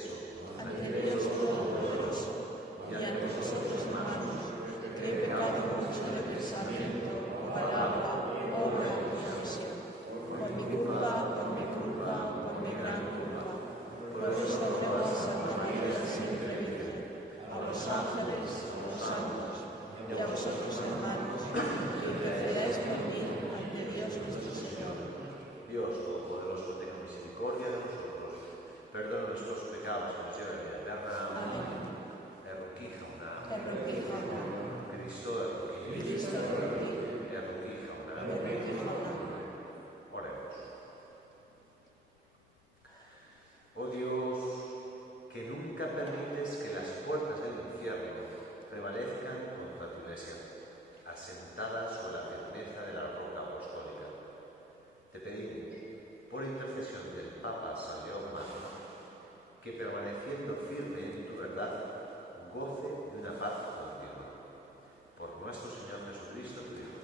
eso, ante Dios Todopoderoso, y ante vosotros hermanos, que he pecado mucho de pensamiento, palabra, obra y omisión, por mi culpa, por mi gran culpa. Por eso ruego a Santa María siempre Virgen, a los ángeles, a los santos, y a vosotros hermanos, que intercedáis por mí ante Dios nuestro Señor. Dios Todopoderoso, tenga misericordia de nosotros, perdona nuestros pecados y nos lleve a la vida eterna. Amén. Cristo, oremos. Oh Dios, que nunca permites que las puertas del infierno prevalezcan contra tu Iglesia, asentada sobre la firmeza de la roca apostólica. Te pedimos, por intercesión del Papa San León Magno, que permaneciendo firme en tu verdad, goce de una paz continua. Por nuestro Señor Jesucristo, tu Hijo,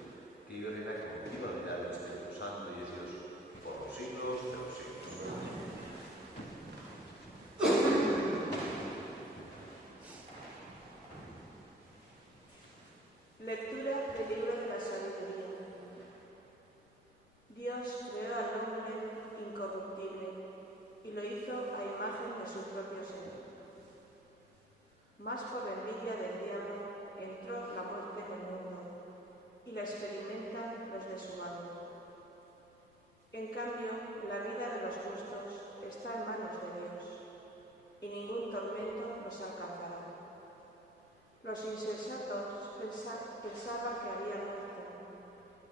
que vive y reina contigo en la unidad del Espíritu Santo y es Dios, por los siglos de los siglos. Lectura del libro de la sabiduría. Dios creó al hombre incorruptible y lo hizo a imagen de su propio ser. Mas por envidia del diablo entró la muerte en el mundo y la experimentan los de su amo. En cambio, la vida de los justos está en manos de Dios y ningún tormento los alcanzará. Los insensatos pensaban que había muerte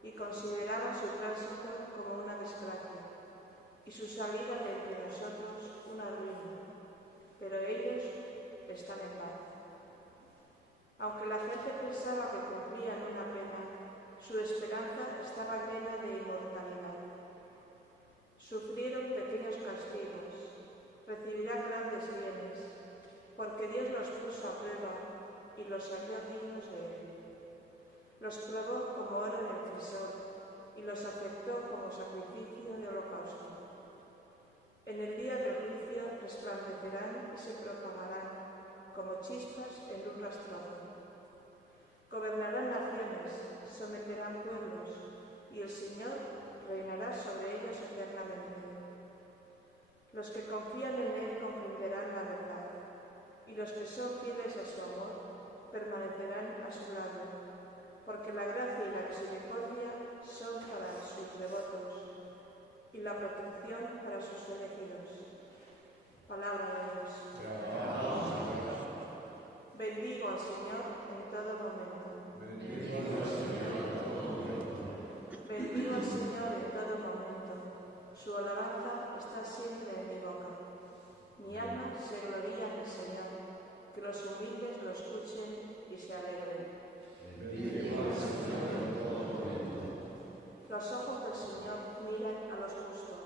y consideraban su tránsito como una desgracia y su salida de entre nosotros una ruina, pero ellos están en paz. Aunque la gente pensaba que cumplían una pena, su esperanza estaba llena de inmortalidad. Sufrieron pequeños castigos, recibirán grandes bienes, porque Dios los puso a prueba y los halló dignos de él. Los probó como oro en el crisol y los aceptó como sacrificio de holocausto. En el día del juicio resplandecerán y se proclamarán como chispas en un rastrojo. Gobernarán naciones, someterán pueblos, y el Señor reinará sobre ellos eternamente. Los que confían en Él comprenderán la verdad, y los que son fieles a su amor permanecerán a su lado, porque la gracia y la misericordia son para sus devotos, y la protección para sus elegidos. Palabra de Dios. Bendigo al Señor en todo momento. Bendigo al Señor en todo momento. Su alabanza está siempre en mi boca. Mi alma se gloría en el Señor. Que los humildes lo escuchen y se alegren. Bendigo al Señor en todo momento. Los ojos del Señor miran a los justos.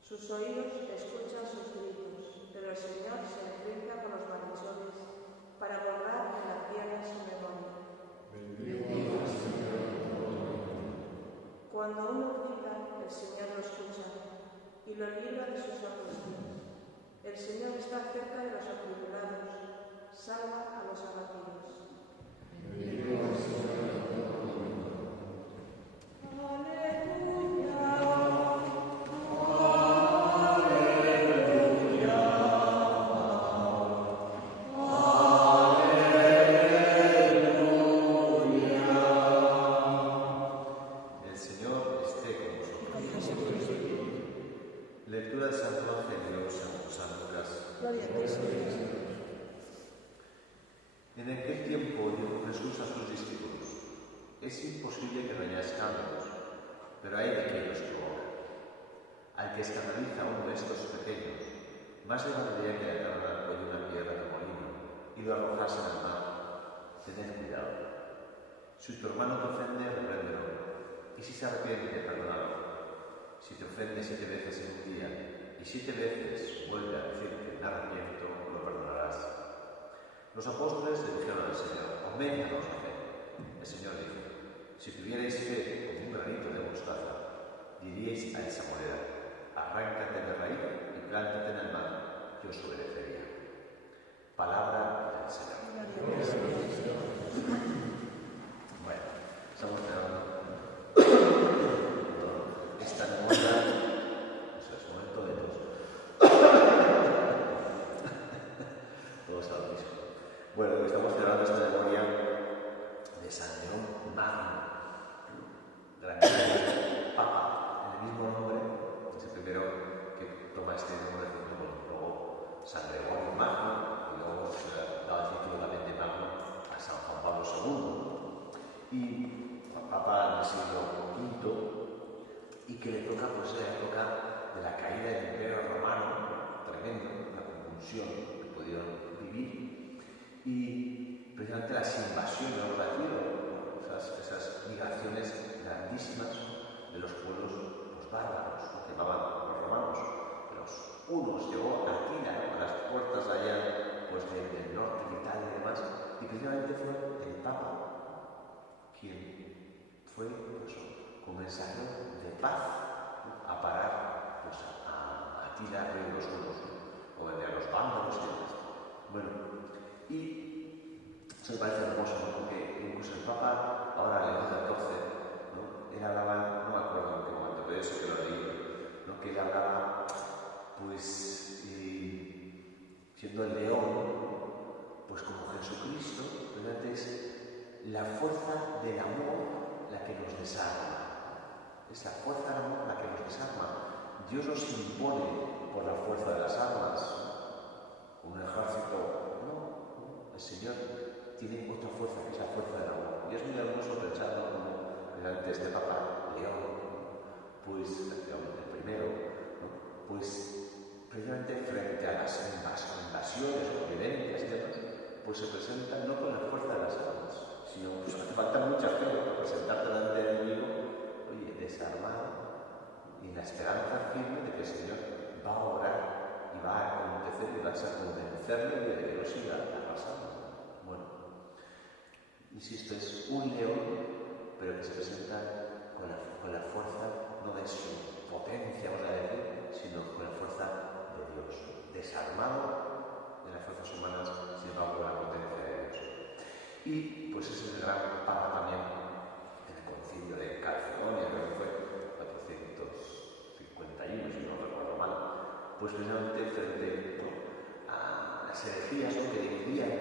Sus oídos escuchan sus gritos, pero el Señor se enfrenta con los malhechores para borrar en la tierra su memoria. Bendigo al Señor en todo momento. Cuando uno grita, el Señor lo escucha y lo libra de sus angustias. El Señor está cerca de los atribulados, salva a los abatidos. Bendigo al Señor en todo momento. Lectura del Santo Evangelio según San Lucas. Gloria a ti, Señor. En aquel tiempo dijo Jesús a sus discípulos: es imposible que no haya escándalos, pero hay de quien los provoca. Al que escandaliza a uno de estos pequeños, más le valdría que le ataran al cuello una piedra de molino y lo arrojasen al mar. Tened cuidado. Si tu hermano te ofende, repréndelo, y si se arrepiente, perdónalo. Si te ofende 7 veces en un día y 7 veces vuelve a decirte me arrepiento, lo perdonarás. Los apóstoles le dijeron al Señor: aumentanos la fe. El Señor dijo: si tuvierais fe como un granito de mostaza, diríais a esa moneda: arráncate de raíz y plántate en el mar, y os obedecerá. Roma este nombre de luego San Gregorio Magno, y luego se le daba el título también de Magno a San Juan Pablo II, y Papa del siglo V, y que le toca pues la época de la caída del Imperio Romano, tremendo, la convulsión que pudieron vivir, y precisamente las invasiones, vamos a decir, esas migraciones grandísimas de los pueblos bárbaros, lo que llamaban los romanos. Los unos llegó a Aquila, a las puertas allá pues, del norte de Italia y demás, y precisamente fue el Papa quien fue pues, con mensajero de paz a parar pues, a Aquila, rey de los hunos, o de los vándalos y demás. Bueno, y eso me parece hermoso, ¿no? Porque incluso el Papa, ahora León XIV, ¿no? Él hablaba, no me acuerdo en qué momento, pero eso que lo leí, ¿no? Que él hablaba, pues, siendo el león, pues como Jesucristo, ¿verdad? Es la fuerza del amor la que nos desarma. Es la fuerza del amor la que nos desarma. Dios nos impone por la fuerza de las armas. Un ejército, no. El Señor tiene otra fuerza, que es la fuerza del amor. Y es muy hermoso pensarlo como realmente este Papa León, pues el primero, ¿no? Pues precisamente frente a las invasiones o violencias y demás, pues se presenta no con la fuerza de las armas, sino pues hace falta mucha fe para presentarte delante del enemigo, oye, desarmado y en la esperanza firme de que el Señor va a orar y va a acontecer y vas a convencerle de que no siga pasando. Bueno, insisto, es un león, pero que se presenta con la fuerza no de su potencia, vamos a decir, sino con la fuerza de Dios, desarmado de las fuerzas humanas, sin embargo, con la potencia de Dios. Y pues es el gran Papa también en el concilio de Calcedonia, creo que fue 451, si no recuerdo mal, pues precisamente frente a las herejías que dividían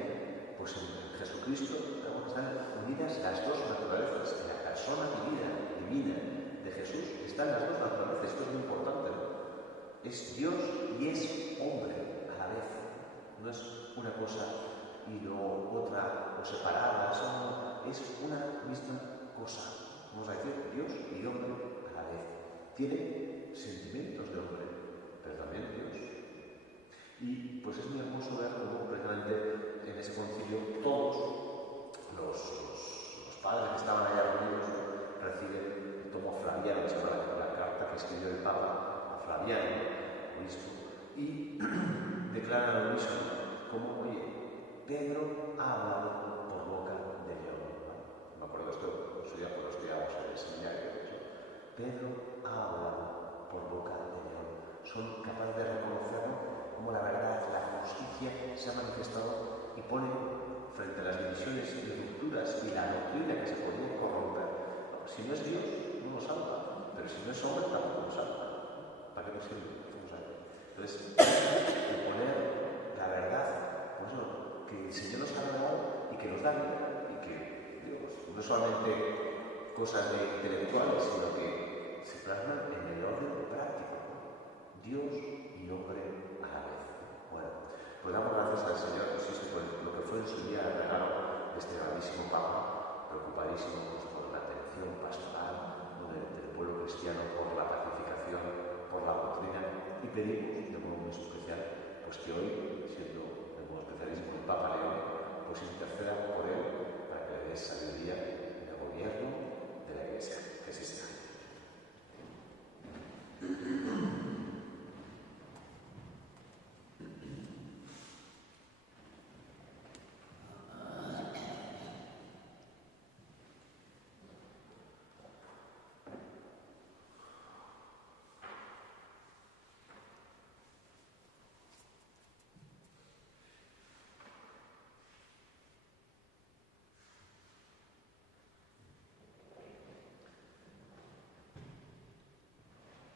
pues, en Jesucristo, digamos que están unidas las dos naturalezas. En la persona divina de Jesús están las dos naturalezas. Esto es muy importante, ¿no? Es Dios y es hombre a la vez. No es una cosa y luego otra o separadas, es una misma cosa. Vamos a decir Dios y hombre a la vez. Tiene sentimientos de hombre, pero también Dios. Y pues es muy hermoso ver cómo precisamente en ese concilio todos los padres que estaban allá reunidos reciben el tomo Flaviano, que se llama la carta que escribió el Papa a Flaviano, obispo, y declaran al mismo como, oye, Pedro ha hablado por boca de león. Me acuerdo de esto, eso ya lo estudiamos en el seminario. Pedro ha hablado por boca de león. Son capaces de reconocerlo como la verdad, la justicia se ha manifestado y pone frente a las divisiones y rupturas y la doctrina que se podía corromper. Si no es Dios, no nos salva, pero si no es hombre, tampoco nos salva. ¿Para qué nos sirve? Entonces, poner la verdad, pues eso, que el Señor nos ha regalado y que nos da vida, y que Dios, no solamente cosas intelectuales, sino que se plasman en el orden práctico, ¿no? Dios y hombre a la vez. Bueno, pues damos gracias al Señor, insisto, por lo que fue en su día el regalo de este grandísimo Papa, preocupadísimo pues, por la atención pastoral del pueblo cristiano, por la pacificación, por la doctrina, y pedimos de modo muy especial pues que hoy, siendo de modo especialísimo el Papa León, pues interceda por él para que le dé sabiduría en el gobierno de la Iglesia que exista.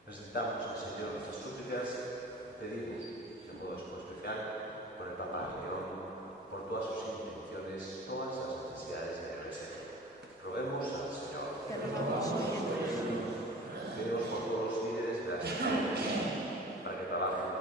Presentamos al Señor nuestras súplicas, pedimos, de modo especial, por el Papa León, por todas sus intenciones, todas las necesidades de la Iglesia. Roguemos al Señor. Pedimos por todos los líderes de las iglesias, para que trabajen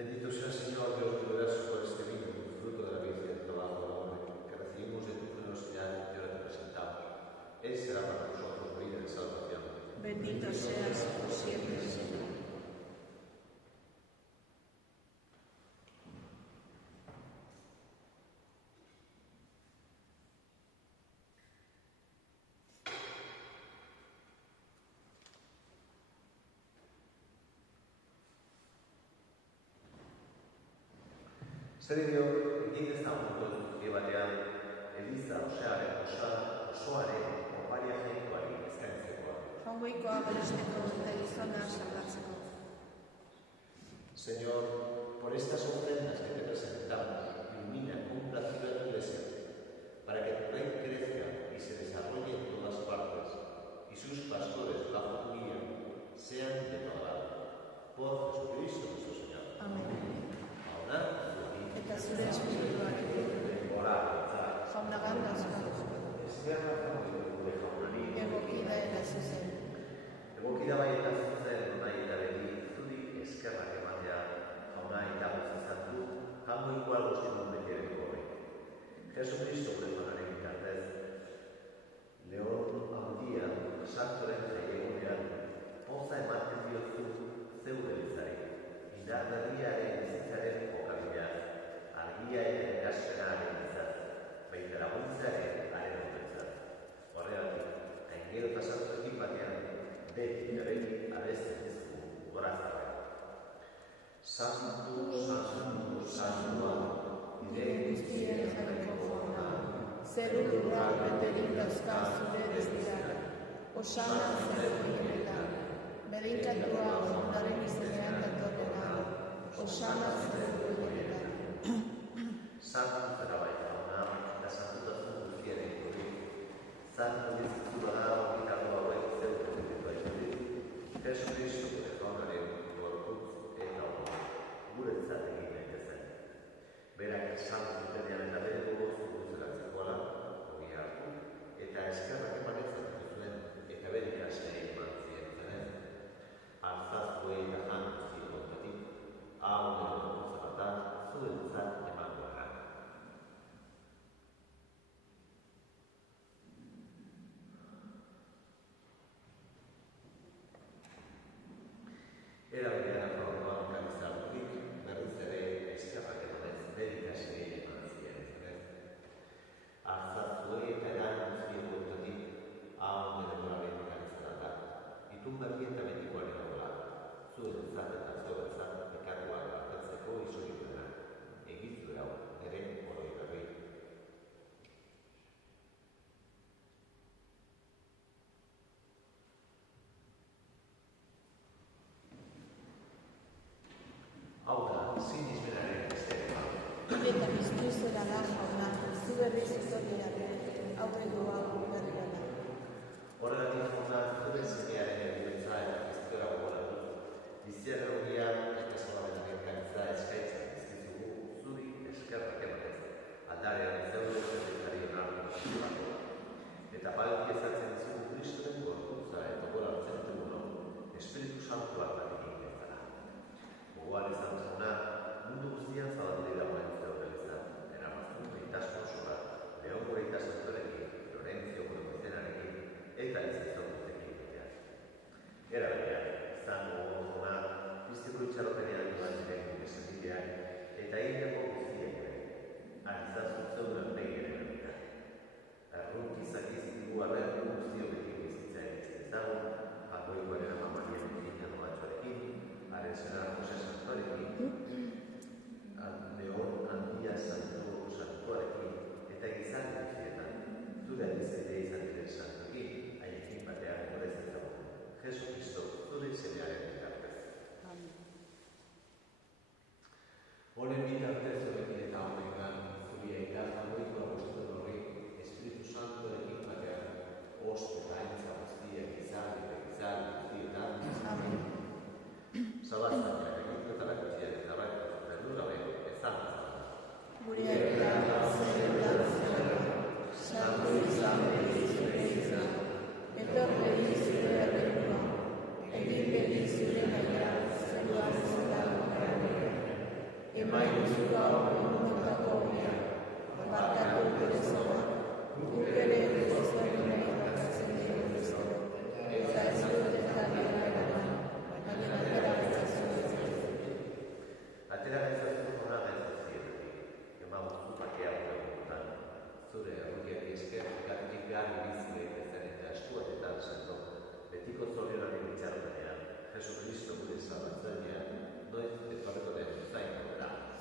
Bendito sea, Señor, Dios del universo, por este vino, fruto de la vida y del trabajo del hombre, que recibimos de tu generosidad y ahora te presentamos. Él será para nosotros vida y salvación. Bendito seas por siempre, Señor. Serio, egin ez da unko dut batean, Eliza osoaren oparia jainkoari eskaintzekoa. Ongoikoa beresteko eta gizona salbatzeko. Señor, por estas ofrendas que te presentamos, ilumina con placer tu iglesia, para que tu reino crezca y se desarrolle en todas partes, y sus pastores bajo tu guía sean de tu agrado. Por Jesucristo nuestro Señor. Amén. Ahora, Eta zure espirituarekin jaunaganda zuen. Egokida eta zuzen. Egokida bai eta zuzen nahi eta begi zuri eskerrak ematea jauna eta guztizatu jango igual guztitun bekereko hori. Jesucristo gure zonaren bitartez, Leon handia sartoren jaiegunean poza ematen diozu zeure bizari, indar berriaren bizitzaren jokabidea, argia eta eraspenaren izat, baita laguntzaren haren horretzat. Horregatik, aingero eta sartuekin batean, beti eta beti abesten dizugu gorazarra. Santu, santu, santua, nire guztien jarriko jauna, Zeru lurra beterik dauzka zure destirak. Osana zeru bilenetan, berinkatua ondaren izenean datorrena. Osana zeru bilenetan. Santu zera baita jauna, eta santutasun guztiaren hori. Santu dizutu da horietako hauek zeure betetu aizuri. Jesucristo gure jaunaren gorputz eta hori, guretzat egin daitezen. Berak santu zutenean eta bere gogozu guztelatzikoala, hori hartu, eta eskerrak emanetzen zuen, eta bere ikasleei eman zien zenen. Alzazue eta jan guztien ondatik, hau nero guztapatan, zuentzat eman duarra. Era berean orduan kanizarturik, berriz ere eskerrak emanez bere ikasleei eman zien zenen. Alzazue eta eran guztien ondatik, hau nero guztapatan kanizarata, itun berri eta betikoaren adola, zuentzat eta zuentzat pekatuak barkatzeko izuritena, egizu hau nire oroi berri. Hau da, sinismenaren estea. Eta biztu zera da jauna, zu berriz izotia aurrekoa berri da. Horregatik jauna, zure zinearen erbitza eta kristora gogoratu. Biziar egogian, eta zolabenaren gaitza eskaitzen dizkizugu, zuri eskerrak emanez, aldarean zeure zerretari onartu. Eta balki ezatzen dizugu Kristoren gorputza eta gora hartzen duguno, Espiritu Santuak bat egin bezala. Gogoan izan jauna, mundu guztian zabaldu dagoen zeure izan, eramaztu gaitasun osoa, Leon gure itasuntorekin, Lorentzio gure goizenarekin, eta izan guztekin betean. Era berean, izan gogo jauna, pizteko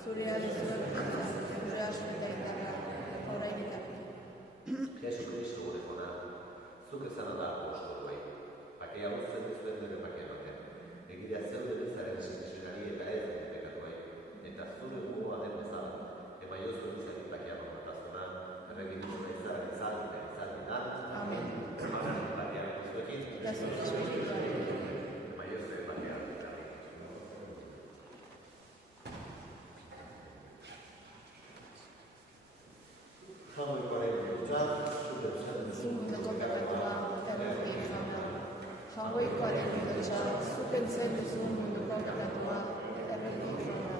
zurea dizuetena, gure asueta indarra, orain eta Jesucristo gure jona, zuk ezana da apostoluei, bakea uzten duzuen bere bakea batean, egitea zeuden ezaren sinizionari eta ez den pekatuei, eta zure gogoa den bezala, emaiozu izatik bakea bamatazuna, erregin duzuen izaren izaldinan, Amen. amaren bakea batezuekin, Eta zure espirituarekin. emaiozu bakea batezuekin. Zunguko pekatua, errekin jauna. Jaungoikoaren bidotxa, zukentzen duzun munduko pekatua, errekin jauna.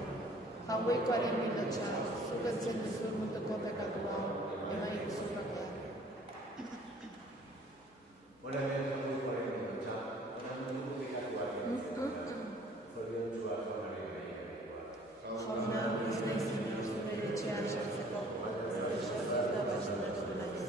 Jaungoikoaren bidotxa, zukentzen duzun munduko pekatua, emai zurrakia. Jauna, ez nahi zen zure etxean sartzeko, ez da basunatu nahi.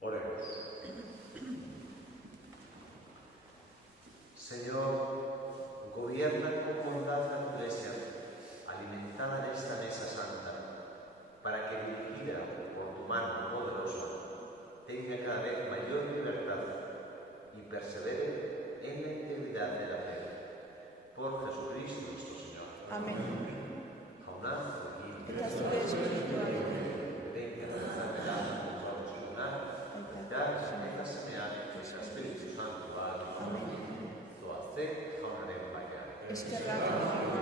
Oremos. Señor, gobierna con bondad Amen. Jaunam, Eta zure espirituarekin. Venga, eta semeak, eta Espiritu Santu bat. Amen. Zoazte, jaunaren baina. Eskerrak